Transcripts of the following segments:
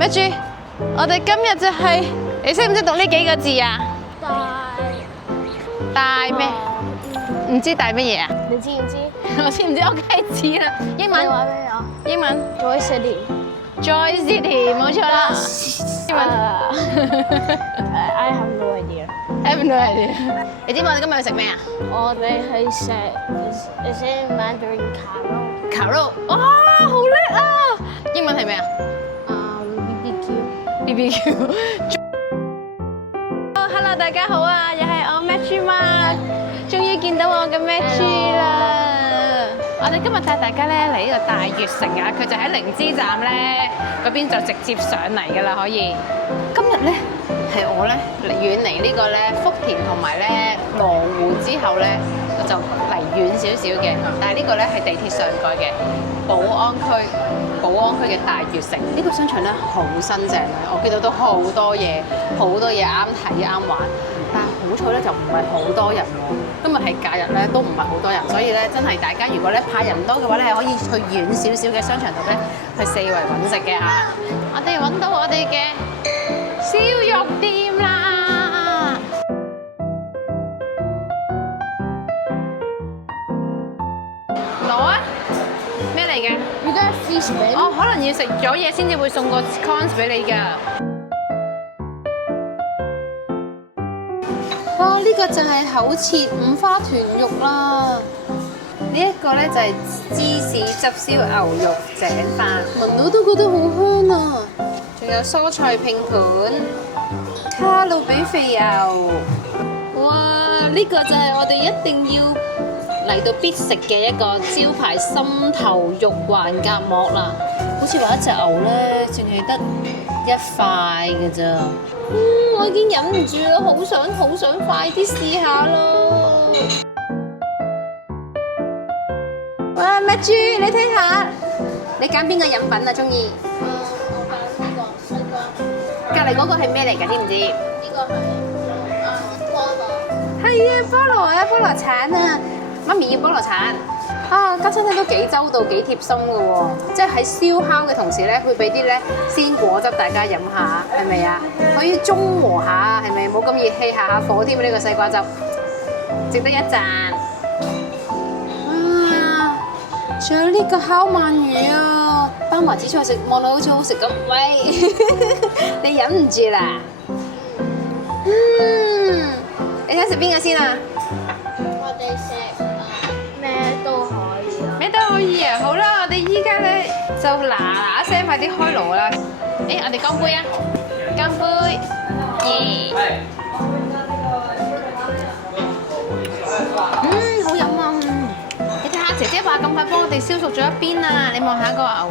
咩豬？我哋今日就係，你識唔識讀呢幾個字啊？大咩？唔知大乜嘢啊？你知唔知？我知唔知？我梗係知啦。英文？你話咩啊英文 ？Joy City。 ？Joy City 冇錯啦。英文 I have no idea。 I have no idea。你知唔知我哋今日去食咩啊？我哋去食Mandarin Carol。烤肉。哇，好叻啊！英文係咩啊BBQ。 ？BBQ。Hello， 大家好啊！又係我 Match Mark， 終於見到我嘅 Match 啦！我哋今日帶大家咧嚟呢個大悅城啊，佢就喺靈芝站咧嗰邊就直接上嚟㗎啦，可以。今日咧係我咧遠離呢個咧福田同埋咧羅湖之後咧，我就嚟遠少少嘅，但係呢個咧係地鐵上蓋嘅寶安區嘅大悅城。呢個商場咧好新淨嘅，我見到都好多嘢啱睇啱玩，但係好彩咧就唔係好多人喎。今日係假日咧，都唔係好多人，所以咧真係大家如果咧怕人多嘅話咧，係可以去遠少少嘅商場度咧去四圍揾食嘅嚇。我哋揾到我哋嘅燒肉店啦！攞啊！咩嚟嘅？You got fish baby？哦，可能要食咗嘢先至會送個 coins 俾你㗎。哇！呢個就係口切五花豚肉啦。呢一個咧就係芝士汁燒牛肉井飯，聞到都覺得好香啊！仲有蔬菜拼盤、卡路比肥油。哇！呢個就係我哋一定要嚟到必食嘅一個招牌心頭肉環夾膜啦。好似話一隻牛咧，淨係得一塊嘅咋。我已經忍唔住啦，好想快啲試下咯！哇，咩豬？你睇下，你揀邊個飲品啊？中意？我揀呢個西瓜。隔離嗰個係咩嚟㗎？知唔知？呢個係菠蘿。係啊，菠蘿啊，菠蘿橙啊！媽咪要菠蘿橙。啊，家親咧都幾周到，幾貼心嘅喎，即係喺燒烤嘅同時咧，會俾啲咧鮮果汁大家飲下，係咪啊？可以中和下，係咪？冇咁熱氣，下下火添呢個西瓜汁，值得一讚。啊，仲有呢個烤鰻魚啊，包埋紫菜食，望落好似好食咁。喂，你忍唔住啦？你想食邊個先啊？我哋食咩都可以啊。咩都可以啊！好啦，我哋依家咧就嗱聲快啲開爐啦！誒，我哋乾杯啊！乾杯！耶！好飲啊！你睇下姐姐話咁快幫我哋燒熟咗一邊啊！你望下個牛，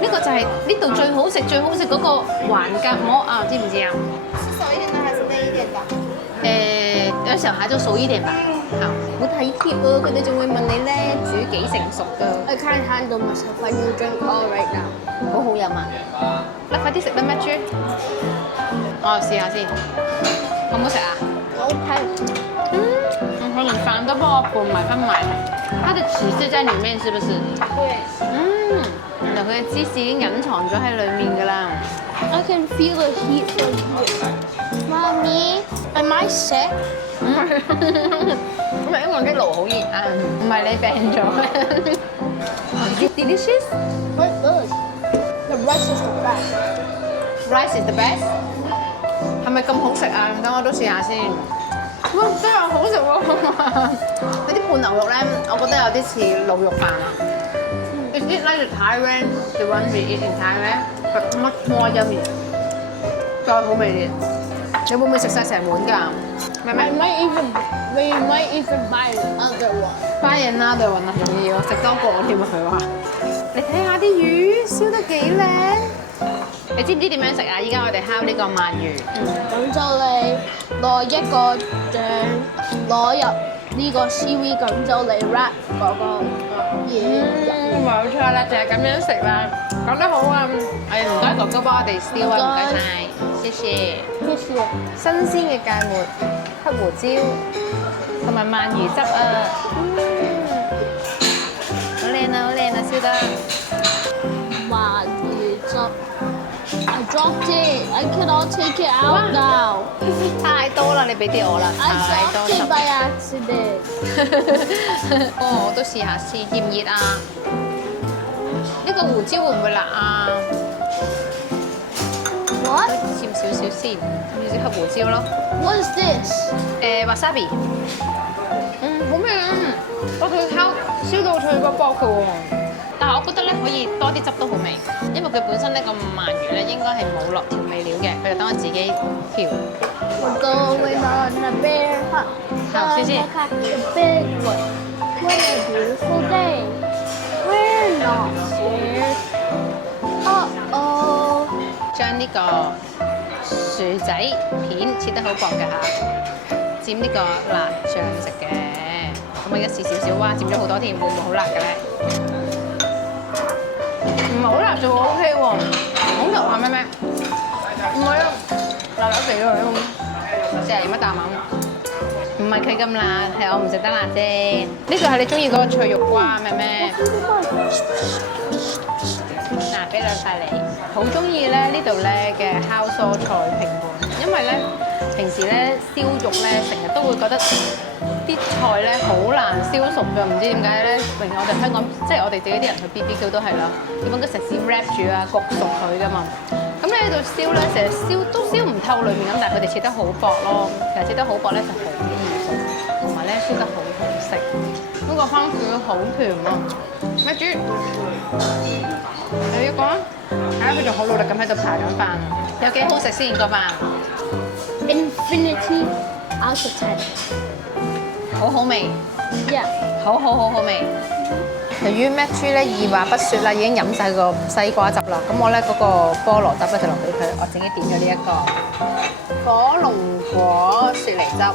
呢個就係呢度最好食嗰個環夾膜啊！知唔知啊？是熟一點的還是嫩一點的？有時候下晝熟一點吧。好體貼啊！佢哋仲會問你咧煮幾成熟㗎。 I can't handle myself. I need drink all right now. 好好飲啊！你快啲食啦，咩豬？我試下先，好唔好食啊？好睇。可能飯都幫我拌埋分埋，它的起司在裡面，是不是？對。原來佢嘅芝士已經隱藏咗喺裡面㗎啦。I can feel the heat from here. Mommy, am I sick? 咁係因為啲爐好熱啊，唔係你病咗咩？Delicious. What is? The rice is the best. Rice is the best. 係咪咁好食啊？等我都試下先。哇，真係好食喎！嗰啲拌牛肉咧，我覺得有啲似滷肉飯啊。Is it like the Thailand, the one we eat in Thailand, but much more yummy？ 再好味啲。你會唔會食晒成碗㗎？咪 We might even buy another one. buy another one 啊，仲要食多個添啊！佢話。你睇下啲魚燒得幾靚。你知唔知點樣食啊？依家我哋烤呢個鰻魚。咁就你攞一個醬，攞入呢個 seaweed，咁就你 wrap 嗰個嘢。冇錯啦，就係咁樣食啦。講得好啊！唔該哥哥幫我哋燒啊，唔該晒，謝謝。謝謝。新鮮嘅芥末、黑胡椒同埋鰻魚汁啊，好靚啊，好靚啊，燒得。鰻魚汁，I dropped it. I cannot take it out now. 太多啦，你俾啲我啦， I 太 dropped 多 it 汁。 by accident. 哦，我都試下先，熱唔熱啊？呢個胡椒會唔會辣啊？ What? 沾少少先，少少黑胡椒咯。 What is this? wasabi，好味啊！我佢燒到脆卜卜嘅喎，但係我覺得咧可以多啲汁都好味，因為佢本身呢個鰻魚咧應該係冇落調味料嘅，佢就等我自己調。 We're going on a bear hunt. 好，謝謝。 Gonna catch a big one. What a beautiful day. We're not scared. Uh-oh. 將呢個薯仔片切得好薄嘅嚇，沾呢個辣醬食嘅。咁我而家試少少，哇！沾咗好多添，會唔會好辣嘅咧？唔係好辣就 OK 喎，好油啊咩咩？唔係啊，辣辣地㗎咁，成日飲一啖啊！唔係佢咁辣，係我唔食得辣啫。呢個係你中意嗰個脆肉瓜咩咩？嗱，俾兩塊你。好中意咧呢度咧嘅烤蔬菜拼盤，因為咧平時咧燒肉咧成日都會覺得啲菜咧好難燒熟㗎，唔知點解咧？明明我哋香港即係我哋自己啲人去 BBQ 都係啦，要揾個石屎 wrap 住啊，焗熟佢㗎嘛。咁你喺度燒咧，成日燒都燒唔透裏面咁，但係佢哋切得好薄咯。其實切得好薄咧就好易熟，同埋咧燒得好好食。嗰個番薯好甜啊！咩豬？你要講？睇下佢仲好努力咁喺度扒緊飯，有幾好食先個飯？ Infinity out of 10. 好好味， Yeah. 好味。由於 Matt 豬咧二話不説啦，已經飲晒個西瓜汁啦，咁我咧嗰個菠蘿汁咧就留俾佢，我自己點咗呢一個火龍果雪梨汁。好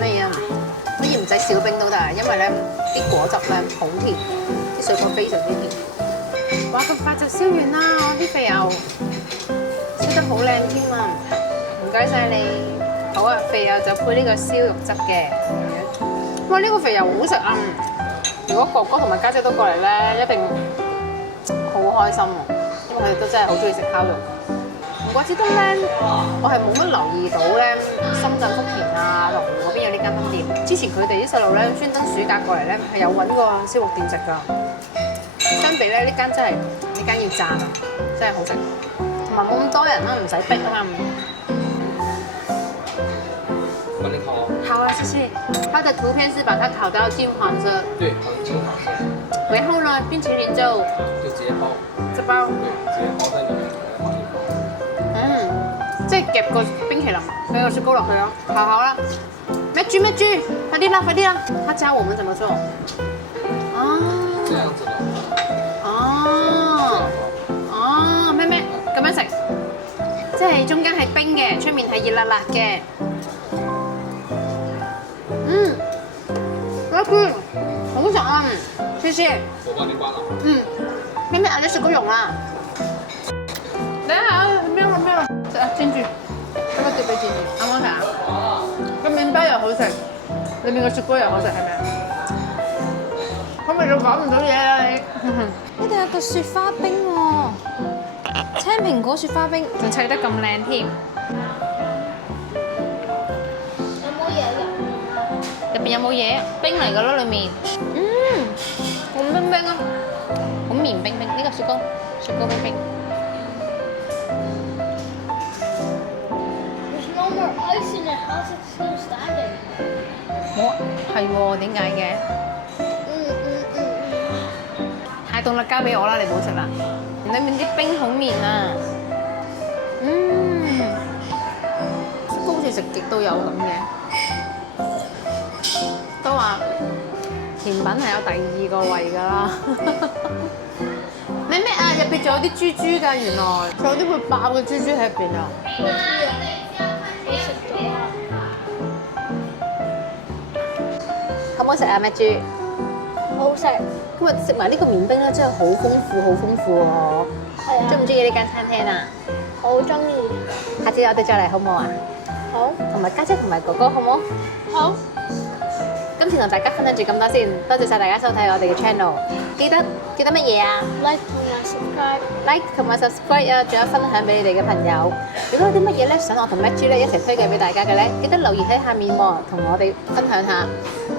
味啊！可以唔使少冰都得，因為咧啲果汁咧好甜，啲水果非常之甜。哇！咁快就燒完啦，我啲肥牛燒得好靚添啊！唔該晒你。好啊，肥牛就配呢個燒肉汁嘅。哇！呢個肥牛好食啊！如果哥哥同埋家姐都過嚟咧，一定好開心喎，因為佢哋都真係好中意食烤肉。唔怪之得咧，我係冇乜留意到咧，深圳福田啊、羅湖嗰邊有呢間分店。之前佢哋啲細路咧專登暑假過嚟咧，係有揾過燒肉店食㗎。相比咧，呢間真係呢間要讚啊，真係好食，同埋冇咁多人啦，唔使逼啊嘛。帮你烤。好啊，謝謝。它的圖片是把它烤到金黃色，对，金黄色，然後呢，冰淇淋就就直接包。這包，对，直接包在里面，然後放進口。即係夾個冰淇淋，俾個雪糕落去咯，烤啦。咩豬，快啲啦，快啲啦！他教我們怎麼做。啊，這樣子的。咩咁樣食，即係中間係冰嘅，出面係熱辣辣嘅。好食啊！謝謝。我幫你關啦。咩嗌咗雪糕蓉啊？等一下，咩啊？食啊，煎住，咁個碟俾煎住，啱唔啱食啊？個麵包又好食，裏面個雪糕又好食，係咪啊？可唔可以講唔到嘢啊你？呢度有個雪花冰喎，青蘋果雪花冰，仲砌得咁靚添。有冇嘢㗎？入邊有冇嘢？冰嚟㗎咯，裡面。好冰冰啊，好綿冰冰。呢個雪糕冰冰。 There's no more ice in it. How's it still standing? 係喎，點解嘅？太凍啦，交俾我啦，你唔好食啦。裡面啲冰好綿啊。都好似食極都有咁嘅。都話甜品係有第二個胃㗎啦。咩啊？入邊仲有啲豬豬㗎，原來仲有啲會爆嘅豬豬喺入邊啊！我食咗啊！好唔好食啊？咩豬？好食。今日食埋呢個綿冰咧，真係好豐富喎！係啊。中唔中意呢間餐廳啊？好中意。下次我哋再嚟好唔好啊？好。同埋家姐同埋哥哥好唔好？好。今次同大家分享住咁多先，多謝晒大家收睇我哋嘅 channel。記得乜嘢啊？ Like 同埋 subscribe。 like 同埋 subscribe 啊，仲有分享俾你哋嘅朋友。如果有啲乜嘢咧想我同 Maggie 咧一齊推介俾大家嘅咧，記得留言喺下面喎，同我哋分享下。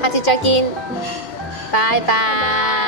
下次再見，拜拜。